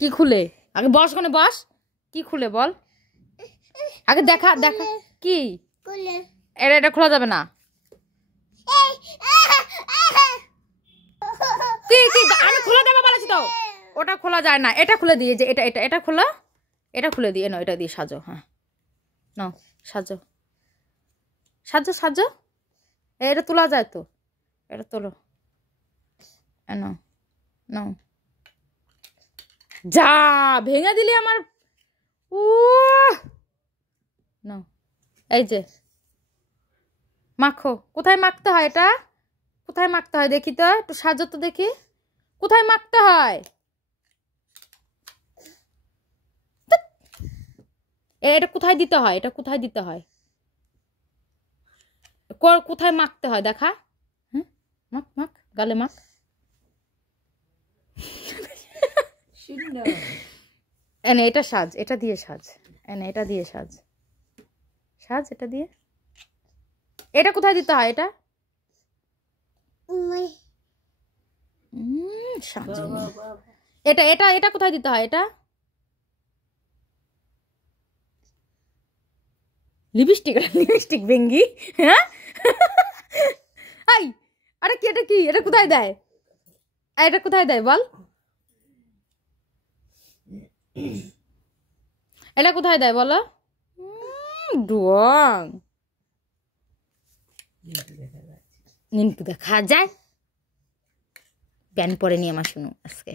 কি খুলে? আগে বস, কোনে বস। কি খুলে বল আগে, দেখা দেখা কি এটা? এটা খোলা যাবে না। আমি খুলে দেবো বলেছি তো। ওটা খোলা যায় না, এটা খুলে দিয়ে, যে এটা এটা এটা খোলা, এটা খুলে দিয়ে নাও, এটা দিয়ে সাজো। হ্যাঁ নাও সাজো, সাজো সাজো। এটা তোলা যায় তো, এটা তোলো। নাও নাও, যা ভেঙে দিলি আমার। ও নাও, এই যে মাখো। কোথায় মাখতে হয় এটা? কোথায় মাখতে হয় দেখি তো, একটু সাজো তো দেখি, কোথায় মাখতে হয়? এটা কোথায় দিতে হয়? এটা কোথায় দিতে হয়? কোথায় মাখতে হয় দেখা? হুম, মাখ মাখ, গালে মাখ। এনে এটা সাজ, এটা দিয়ে সাজ। এনে এটা দিয়ে সাজ, সাজ এটা দিয়ে। এটা কোথায় দিতে হয়? এটা এটা এটা এটা কোথায় দিতে হয়? এটা লিপস্টিক, লিপস্টিক ভেঙ্গি। হ্যাঁ আরে কি, এটা কি? এটা কোথায় দেয়? এটা কোথায় দেয় বল? এটা কোথায় দেয় বলো? ডুয়াং নিনকু দেখা যায়। প্যান পরে নিয়ে আমার শুনু আজকে।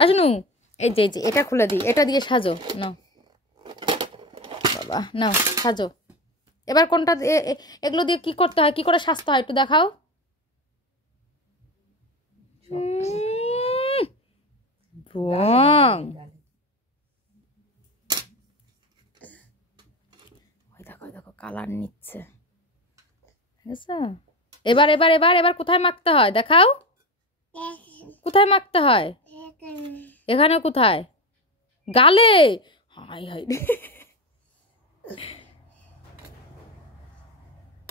শুনু, এই যে এটা খুলে দিই, এটা দিয়ে সাজো। নাও বাবা, নাও সাজো। এবার কোনটা? এগুলো দিয়ে কি করতে হয়, কি করে সাজতে হয় একটু দেখাও। দেখো দেখো কালার নিচ্ছে, ঠিক আছে? এবার এবার এবার এবার কোথায় মাখতে হয় দেখাও। কোথায় মাখতে হয়? এখানে কোথায়? গালে। হাই হাই,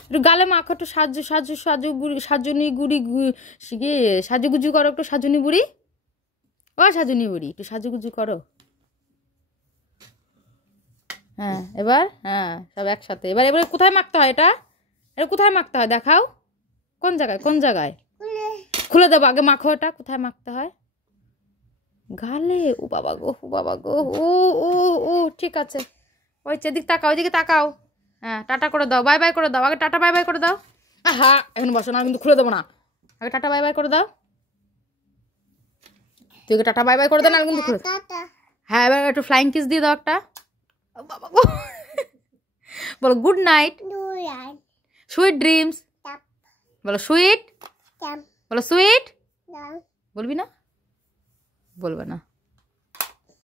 একটু গালে মাখো, একটু সাজু সাজু সাজু গুড়ি, সাজুনি গুড়ি, সাজুগুজু করো একটু, সাজুনি বুড়ি। ও সাজুনি বুড়ি, একটু সাজুগুজু করো। হ্যাঁ এবার, হ্যাঁ সব একসাথে। এবার এবার কোথায় মাখতে হয় এটা? এটা কোথায় মাখতে হয় দেখাও। কোন জায়গায়, কোন জায়গায়? খুলে দেবো, আগে মাখো। এটা কোথায় মাখতে হয়? গালে। ও বাবা গো, ও বাবা গো। ও ও ও ঠিক আছে। ওই এদিকে তাকাও, ওইদিকে তাকাও। হ্যাঁ টাটা করে দাও, বাই বাই করে দাও। আগে টাটা বাই বাই করে দাও। হ্যাঁ এখন বসো না, কিন্তু খুলে দেবো না। আগে টাটা বাই বাই করে দাও। তুই টাটা বাই বাই করে দাও না, কিন্তু খুলে। হ্যাঁ এবার একটু ফ্লাইং কিস দিয়ে দাও একটা। বাবা গো, বলো গুড নাইট, সুইট ড্রিমস। বলো সুইট, বলো সুইট। বলবি না? বলবে না।